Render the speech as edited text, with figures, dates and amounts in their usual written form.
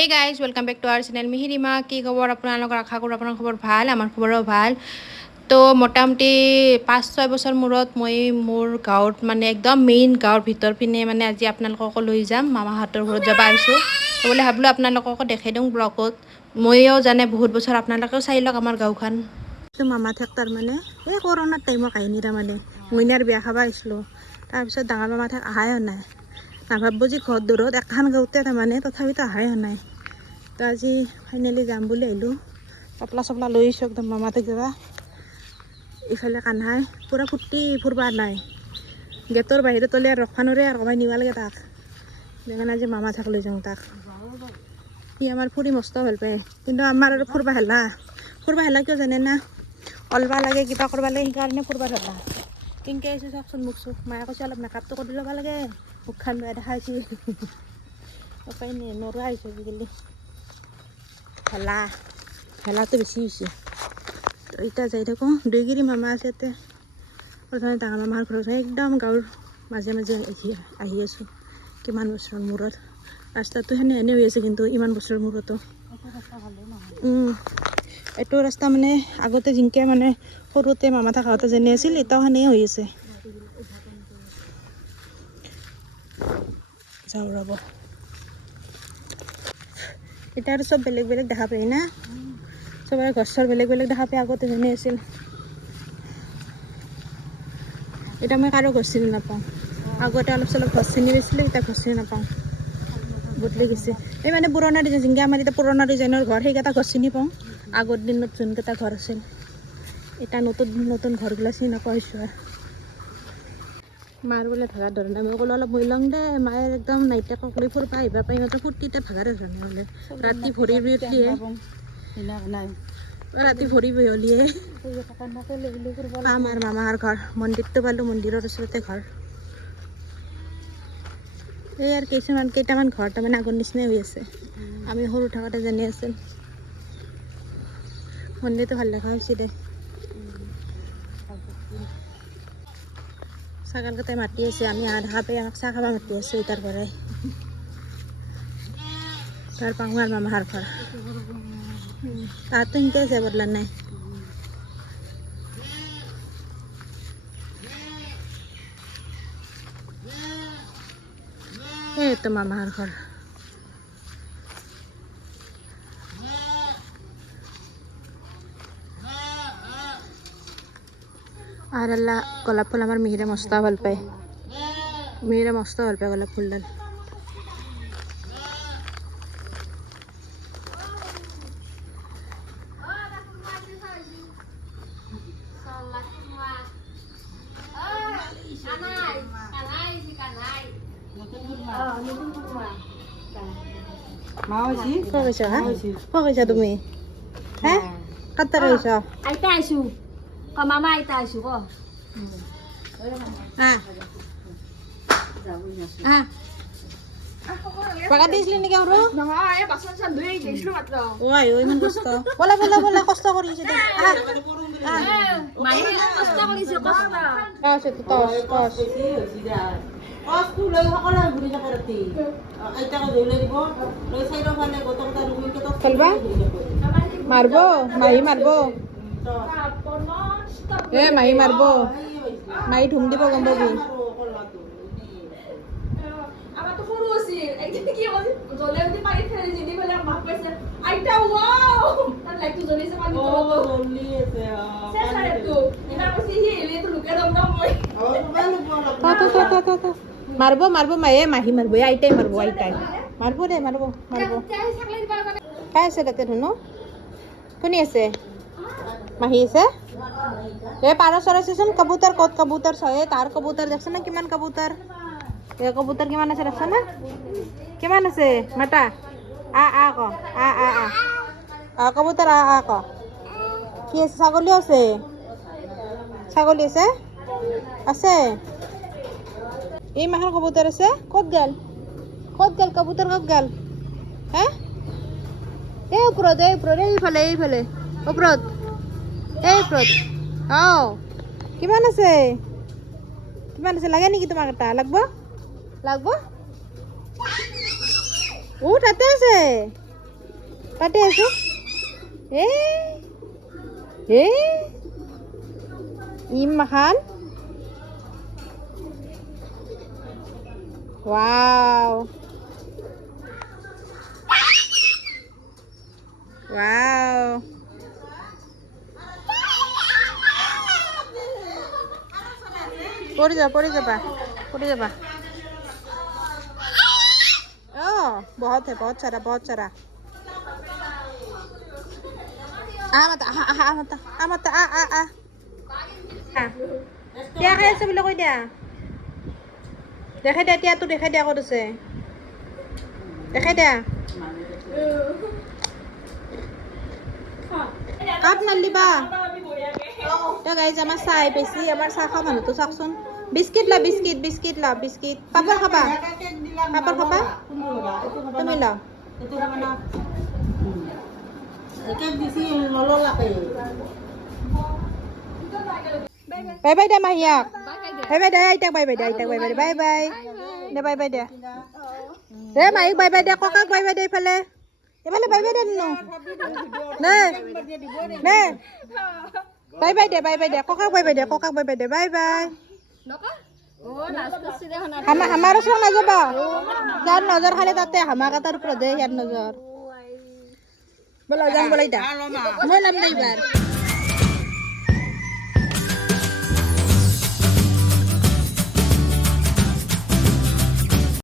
হে guys welcome back to our channel Mihirima. কি খবৰ আপোনালোকৰ? আশা কৰোঁ আপোনাৰ খবৰ ভাল, আমাৰ খবৰো ভাল। তো মোটামুটি 5-6 বছৰ মূৰত মই মোৰ গাঁৱত মানে একদম মেইন গাঁৱৰ ভিতৰ পিনে মানে আজি আপোনালোককো লৈ যাম। মামাহঁতৰ ঘৰত যাব আহিছোঁ তো বুলি ভাবিলোঁ আপোনালোককো দেখাই দিওঁ ব্লগত। ময়ো জানে বহুত বছৰ আপোনালোকেও চাই লওক আমাৰ গাঁওখন। মামা ঠেক তাৰমানে এই কৰোণাৰ টাইমৰ কাহিনী তাৰমানে মইনাৰ বিয়া খাব আহিছিলোঁ। তাৰপিছত ডাঙৰ মামা ঠেক অহাই নাই। নাভাবব যে ঘৰত দূৰত এখন গাঁৱতে তাৰমানে তথাপিতো অহাই নাই। তো আজি ফাইনেলি যাম বুলি আহিলোঁ। টপলা চপলা লৈ আহিছোঁ একদম মামাতে যাবা। ইফালে কান্হাই পূৰা ফূৰ্তি ফুৰবা নাই। গেটৰ বাহিৰত তলে আৰু ৰখবা নৰে আৰু কমাই নিবা লাগে তাক। সেইকাৰণে আজি মামা ঠাক লৈ যাওঁ তাক। সি আমাৰ ফুৰি মস্ত ভাল পায়, কিন্তু আমাৰ আৰু ফুৰবা হেলা কিয় জানে না? অলবা লাগে কিবা কৰবা লাগে সেইকাৰণে ফুৰবা হেলা। কেনেকৈ আহিছোঁ চাওকচোন মোক চোক। মায়ে কৈছে অলপ মেকআপটো কৰি ল'ব লাগে, মুখখন বেয়া দেখা হৈছি। উপায় নাই নৰা আহিছোঁ আজিকালি। হেলাটো বেছি হৈছে। এতিয়া যাই থাকোঁ। দুইগিৰি মামা আছে ইয়াতে। প্ৰথমে ডাঙৰ মামাৰ ঘৰত একদম গাঁৱৰ মাজে মাজে আহি আছোঁ কিমান বছৰৰ মূৰত। ৰাস্তাটো সেনে হৈ আছে, কিন্তু ইমান বছৰৰ মূৰতো এইটো ৰাস্তা মানে আগতে জিনকে মানে সৰুতে মামা থাকাহঁতে যেনে আছিল এতিয়াও সেনে হৈ আছে। যাওঁ ৰ'ব। এতিয়া আৰু চব বেলেগ বেলেগ দেখা পায় না? চবৰে ঘৰ চৰ বেলেগ বেলেগ দেখা পায়, আগতে যেনে আছিল। এতিয়া মই কাৰো ঘৰ চিনি নাপাওঁ। আগতে অলপ চলপ ঘৰ চিনি পাইছিলোঁ, এতিয়া ঘৰ চিনি নাপাওঁ, বদলি গৈছে। এই মানে পুৰণা ডিজাইন যেনেকৈ আমাৰ এতিয়া পুৰণা ডিজাইনৰ ঘৰ সেইকেইটা ঘৰ চিনি পাওঁ। আগৰ দিনত যোনকেইটা ঘৰ আছিল, এতিয়া নতুন নতুন ঘৰগিলা চিনি নোপোৱা হৈছোঁ। আৰু মাৰ বোলে ভাগাৰ ধৰে নাই, মই ক'লো অলপ মই লওঁ দে। মায়ে একদম নাইটেকক লৈ ফুৰবা আহিবা পাই, সিহঁতৰ ফূৰ্তিতে ভাগাৰে ধৰে নহ'লে ৰাতি ভৰি উঠলিয়ে ৰাতি ভৰি বহলিয়ে আমাৰ মামাৰ ঘৰ। মন্দিৰটো পালোঁ, মন্দিৰৰ ওচৰতে ঘৰ। এই আৰু কেইটামান ঘৰ তাৰমানে আগৰ নিচিনাই হৈ আছে, আমি সৰু থাকোঁতে যেনে আছিল। মন্দিৰটো ভাল দেখা হৈছে দে। ছাগালকেইটাই মাতি আছে, আমি আহা দেখা পাই আমাক চাহ খাব মাতি আছে তাৰ পৰাই। তাৰ পাওঁ আৰু মামাৰ ঘৰ। তাহাঁতো সেনেকৈ আছে, বদলা নাই। এইটো মামাৰ ঘৰ। আৰু গোলাপ ফুল আমাৰ মিহিৰে মস্ত ভাল পায়। গোলাপ ফুলডাল। কৈছা তুমি হে কাটা কৈছা আইতা আইছো ক মামা আইতা আইছো ক বাগা দিছিলি নেকি আৰু নহয় বাচন চান ধুই গৈছিলো মাত্ৰ ইমান কষ্ট বলা কষ্ট কৰিছে দে মায়ে কষ্ট কৰিছে মাৰব মাহি মাৰব মাহি মাৰব মাহি ধুম দিব গম পাবি আমাৰতো সৰু আছিল একদিন কি হ'ল জ্বলে উঠি পানী ফেলে জিনি ফেলে মাক কৈছে আইতা ওৱাও তাৰ লাইটটো জ্বলিছে পানী তলত জ্বলি আছে চেচাৰেটো ইনা কৈছে হি এলিটো লুকে দম দম মই মারব মায়ে মাহি মারব আইতাই মারব মারব দে মারব কাই আছে তাতে ধুনু কোনি আছে মাহি আছে পাৰ চৰাইছেচোন কবুতৰ ক'ত কবুতৰ চাই তাৰ কবুতৰ দেখছ না কিমান কবুতৰ কবুতৰ কিমান আছে দেখছ না কিমান আছে মাতা কবুতৰ ক কি আছে ছাগলীও আছে ছাগলী আছে এই মাহৰ কবুতৰ আছে ক'ত গেল কবুতৰ ক'ত গেল হে এই ওপৰত এইফালে ওপৰত কিমান আছে লাগে নেকি তোমাক এটা লাগব তাতে আছে তাতে আছো ইমান wow wow পড়ে যাবা ओह बहुत है बहुत सारा मत দিয়া খাই আছে বুলি কৈ দিয়া দেখাই দিয়া তিয়াটো দেখাই দিয়া ক'ত আছে দেখাই দিয়া কাপ নালিবা তো গাইজ আমাৰ চাহ আহি পাইছি আমাৰ চাহ খোৱা মানুহটো চাওকচোন বিস্কিট লা বিস্কিট পাপৰ খাবা তুমি লা বাই বাই দে মাহিয়াক বাই বাই দে আইতাক বাই বাই দে বাই বাই দে দে মাহিক বাই বাই দে ককাক বাই বাই দে ইফালে বাই বাই দে নে বাই বাই দে ককাক বাই বাই দে বাই বাই আমাৰ ওচৰত নাযাবা যাৰ নজৰ খালি তাতে হামা কাটাৰ ওপৰত দে ইয়াৰ নজৰ বলা যাম বলা ইতা মই নাম নাই এইবাৰ